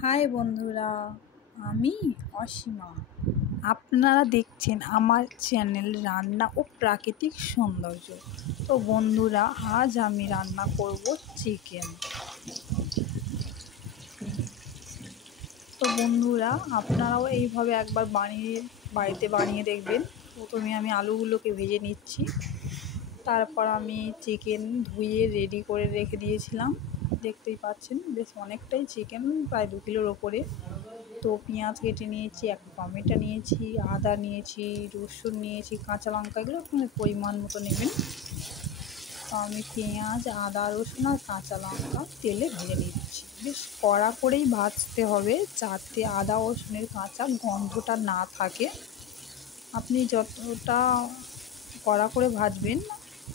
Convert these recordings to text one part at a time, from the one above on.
High বন্ধুরা, আমি অসীমা। আপনারা দেখছেন আমার চ্যানেল রান্না ও প্রাকৃতিক সৌন্দর্য। তো বন্ধুরা, আজ আমি রান্না করব চিকেন। তো বন্ধুরা, আপনারাও এইভাবে একবার বাড়িতে বানিয়ে দেখবেন। প্রথমে আমি আলুগুলোকে ভেজে নিচ্ছি। তারপর আমি চিকেন ধুয়ে রেডি করে রেখে দিয়েছিলাম। দেখতেই পাচ্ছেন বেশ অনেকটাই চিকেন, প্রায় 2 কিলোর ওপরে। তো পেঁয়াজ কেটে নিয়েছি, একটা টমেটো নিয়েছি, আদা নিয়েছি, রসুন নিয়েছি, কাঁচা লঙ্কা, এগুলো আপনাদের পরিমাণ মতো নেবেন। তো আমি পেঁয়াজ, আদা, রসুন আর কাঁচা লঙ্কা তেলে ভেজে নিচ্ছি। বেশ কড়া করেই ভাজতে হবে, যাতে আদা রসুনের কাঁচা গন্ধটা না থাকে। আপনি যতটা কড়া করে ভাজবেন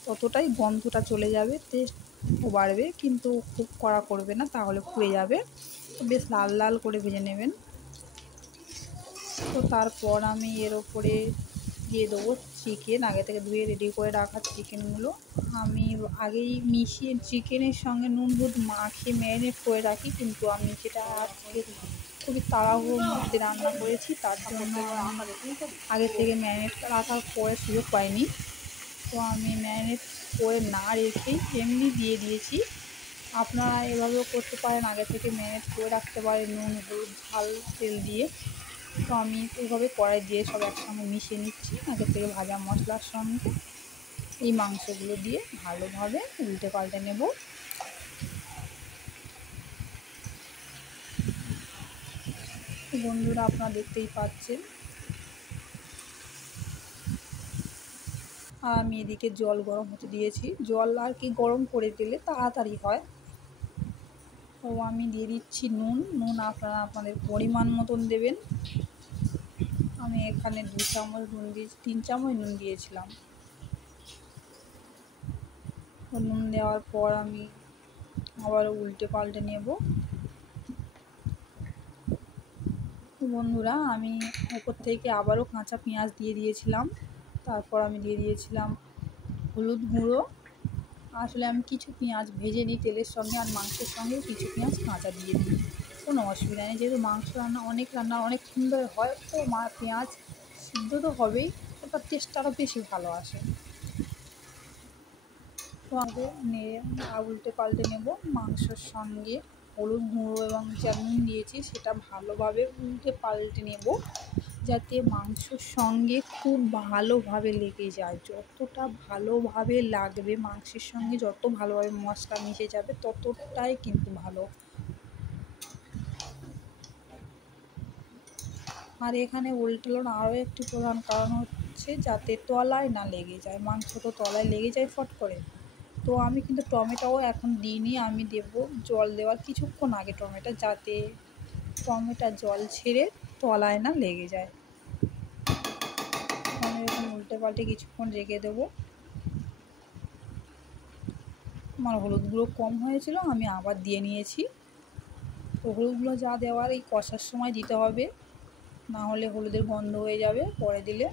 ততটাই গন্ধটা চলে যাবে, টেস্টও বাড়বে, কিন্তু খুব কড়া করবে না, তাহলে পুড়ে যাবে। বেশ লাল লাল করে ভেজে নেবেন। তো তারপর আমি এর ওপরে দিয়ে দেবো চিকেন, আগে থেকে ধুয়ে রেডি করে রাখা চিকেনগুলো। আমি আগেই মিশিয়ে চিকেনের সঙ্গে নুন হলুদ মাখিয়ে ম্যারিনেট করে রাখি, কিন্তু আমি যেটা আজকে খুবই তাড়াহুড়োর মধ্যে রান্না করেছি, তার জন্য আগে থেকে ম্যারিনেট রাখার পরে সুযোগ পাইনি। তো আমি ম্যারিনেট করে না রেখেই এমনি দিয়ে দিয়েছি। আপনারা এভাবেও করতে পারেন, আগে থেকে ম্যারিনেট করে রাখতে পারেন নুন হলুদ ঝাল তেল দিয়ে। তো আমি এইভাবে কড়াই দিয়ে সব একসঙ্গে মিশিয়ে নিচ্ছি আগে থেকে ভাজা মশলার সঙ্গে। এই মাংসগুলো দিয়ে ভালোভাবে উল্টে পাল্টে নেব। বন্ধুরা, আপনারা দেখতেই পাচ্ছেন। আর আমি এদিকে জল গরম হতে দিয়েছি। জল আর কি গরম করে দিলে তাড়াতাড়ি হয়। তো আমি দিয়ে দিচ্ছি নুন আপনারা আপনাদের পরিমাণ মতন দেবেন। আমি এখানে 2 চামচ নুন দিয়েছি, 3 চামচ নুন দিয়েছিলাম। তো নুন দেওয়ার পর আমি আবার উল্টে পাল্টে নেব। বন্ধুরা, আমি উপর থেকে আবারও কাঁচা পেঁয়াজ দিয়ে দিয়েছিলাম। তারপর আমি দিয়ে দিয়েছিলাম হলুদ গুঁড়ো। আসলে আমি কিছু পেঁয়াজ ভেজে নিই তেলের সঙ্গে, আর মাংসের সঙ্গে কিছু পেঁয়াজ কাঁচা দিয়ে দিই। কোনো অসুবিধা নেই, যেহেতু মাংস রান্না অনেক সুন্দর হয়। তো পেঁয়াজ সিদ্ধ তো হবেই, ওটার টেস্টটা আরও বেশি ভালো আসে। তো আগে নেড়ে উল্টে পাল্টে নেব। মাংসর সঙ্গে হলুদ গুঁড়ো এবং যা নুন দিয়েছি সেটা ভালোভাবে উল্টে পাল্টে নেব, যাতে মাংসর সঙ্গে খুব ভালোভাবে লেগে যায়। যতটা ভালোভাবে লাগবে মাংসের সঙ্গে, যত ভালোভাবে মশলা মিশে যাবে ততটাই কিন্তু ভালো। আর এখানে উল্টানোর আরও একটি প্রধান কারণ হচ্ছে যাতে তলায় না লেগে যায়। মাংস তো তলায় লেগে যায় ফট করে। তো আমি কিন্তু টমেটোও এখন দিইনি, আমি দেবো জল দেওয়ার কিছুক্ষণ আগে টমেটো, যাতে টমেটো জল ছেড়ে তলায় না লেগে যায়। আমি এরকম উল্টে পাল্টে কিছুক্ষণ রেখে দেবো। আমার হলুদ গুঁড়ো কম হয়েছিল, আমি আবার দিয়ে নিয়েছি। তো হলুদ গুঁড়ো যা দেওয়ার এই কষার সময় দিতে হবে, না হলে হলুদের গন্ধ হয়ে যাবে পরে দিলে।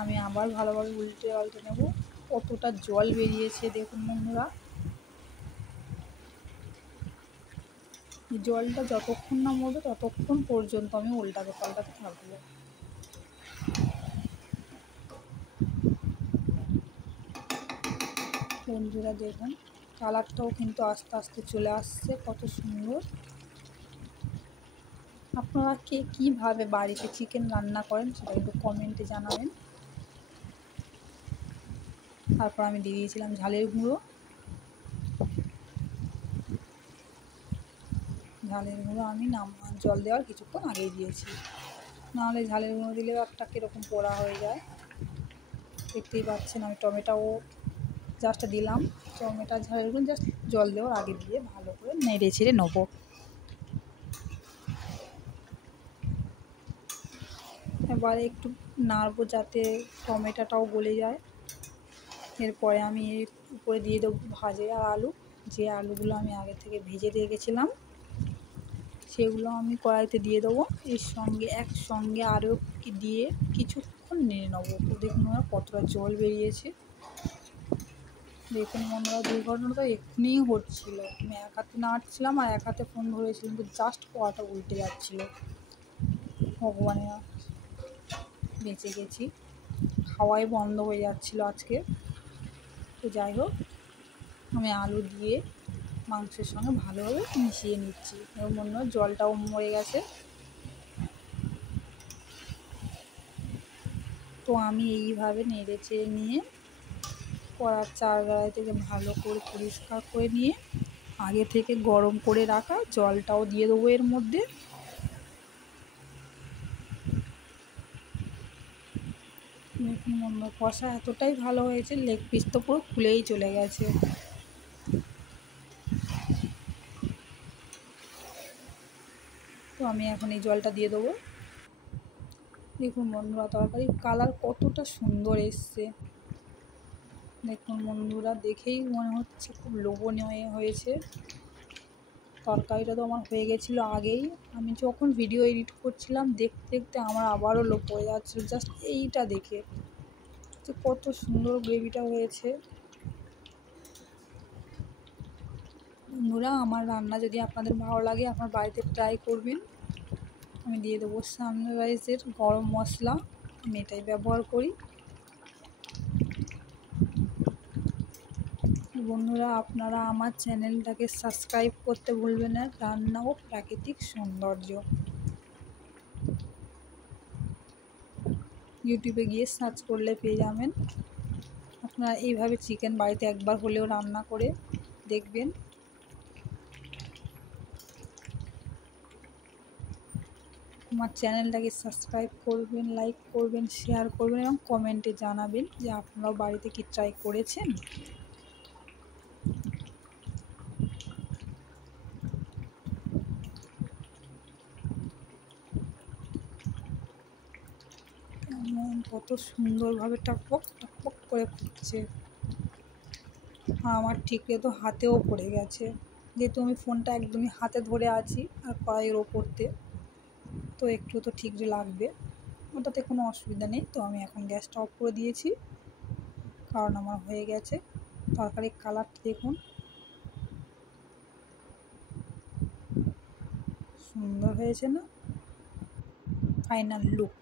আমি আবার ভালোভাবে উল্টে পাল্টে নেব। কতটা জল বেরিয়েছে দেখুন বন্ধুরা। জলটা যতক্ষণ না মরবে ততক্ষণ পর্যন্ত আমি উল্টাতে পাল্টাতে থাকবো। বন্ধুরা দেখুন, কালারটাও কিন্তু আস্তে আস্তে চলে আসছে, কত সুন্দর। আপনারা কে কীভাবে বাড়িতে চিকেন রান্না করেন সেটা একটু কমেন্টে জানাবেন। তারপর আমি দিয়ে দিয়েছিলাম ঝালের গুঁড়ো। আমি জল দেওয়ার কিছুক্ষণ আগেই দিয়েছি, নাহলে ঝালের গুঁড়ো দিলেও একটা কীরকম পোড়া হয়ে যায়। দেখতেই পাচ্ছেন আমি টমেটোও জাস্ট দিলাম, টমেটো ঝালের গুঁড়ো জাস্ট জল দেওয়ার আগে দিয়ে ভালো করে নেড়ে ছেড়ে নেবো। এবারে একটু নাড়বো যাতে টমেটোটাও গলে যায়। এরপরে আমি এর উপরে দিয়ে দেবো ভাজা আলু, যে আলুগুলো আমি আগে থেকে ভেজে রেখেছিলাম সেগুলো আমি কড়াইতে দিয়ে দেবো। এর সঙ্গে একসঙ্গে আরও দিয়ে কিছুক্ষণ নেড়ে নেবো। তো দেখুন কতটা জল বেরিয়েছে। দেখুন বন্ধুরা, দুর্ঘটনাটা এক্ষুনি ঘটছিল। আমি এক হাতে নাড়ছিলাম আর এক হাতে ফোন ধরেছিলাম, তো জাস্ট কড়াটা উল্টে যাচ্ছিলো। ভগবানের বেঁচে গেছি, খাওয়াই বন্ধ হয়ে যাচ্ছিলো আজকে। তো যাই হোক, আমি আলু দিয়ে মাংসের সঙ্গে ভালোভাবে মিশিয়ে নিচ্ছি। এবং মনে হয় জলটাও মরে গেছে। তো আমি এইভাবে নেড়ে চেড়ে নিয়ে কড়ার চারগাড়ায় থেকে ভালো করে পরিষ্কার করে নিয়ে আগে থেকে গরম করে রাখা জলটাও দিয়ে দেবো এর মধ্যে। দেখুন বন্ধু, কষা এতটাই ভালো হয়েছে, লেগ পিস তো পুরো খুলেই চলে গেছে। তো আমি এখন এই জলটা দিয়ে দেবো। দেখুন বন্ধুরা, তরকারির কালার কতটা সুন্দর এসছে। দেখুন বন্ধুরা, দেখেই মনে হচ্ছে খুব লোভনীয় হয়েছে। তরকারিটা তো আমার হয়ে গেছিলো আগেই। আমি যখন ভিডিও এডিট করছিলাম দেখতে দেখতে আমার আবারও লোভ হয়ে যাচ্ছিলো জাস্ট এইটা দেখে, যে কত সুন্দর গ্রেভিটা হয়েছে। বন্ধুরা, আমার রান্না যদি আপনাদের ভালো লাগে আপনার বাড়িতে ট্রাই করবেন। আমি দিয়ে দেবো সানরাইজের গরম মশলা, আমি এটাই ব্যবহার করি। বন্ধুরা, আপনারা আমার চ্যানেলটাকে সাবস্ক্রাইব করতে ভুলবেন না। রান্না ও প্রাকৃতিক সৌন্দর্য, ইউটিউবে গিয়ে সার্চ করলে পেয়ে যাবেন। আপনারা এইভাবে চিকেন বাড়িতে একবার হলেও রান্না করে দেখবেন। আমার চ্যানেলটাকে সাবস্ক্রাইব করবেন, লাইক করবেন, শেয়ার করবেন এবং কমেন্টে জানাবেন যে আপনারাও বাড়িতে কি ট্রাই করেছেন। কত সুন্দরভাবে টকবক টকবক করে ফুটছে। আমার ঠিকরে তো হাতেও পড়ে গেছে, যেহেতু আমি ফোনটা একদমই হাতে ধরে আছি আর পায়ের ওপরতে, তো একটু তো ঠিকরে লাগবে। ওটাতে কোনো অসুবিধা নেই। তো আমি এখন গ্যাসটা অফ করে দিয়েছি, কারণ আমার হয়ে গেছে। তরকারির কালারটা দেখুন, সুন্দর হয়েছে না? Final look.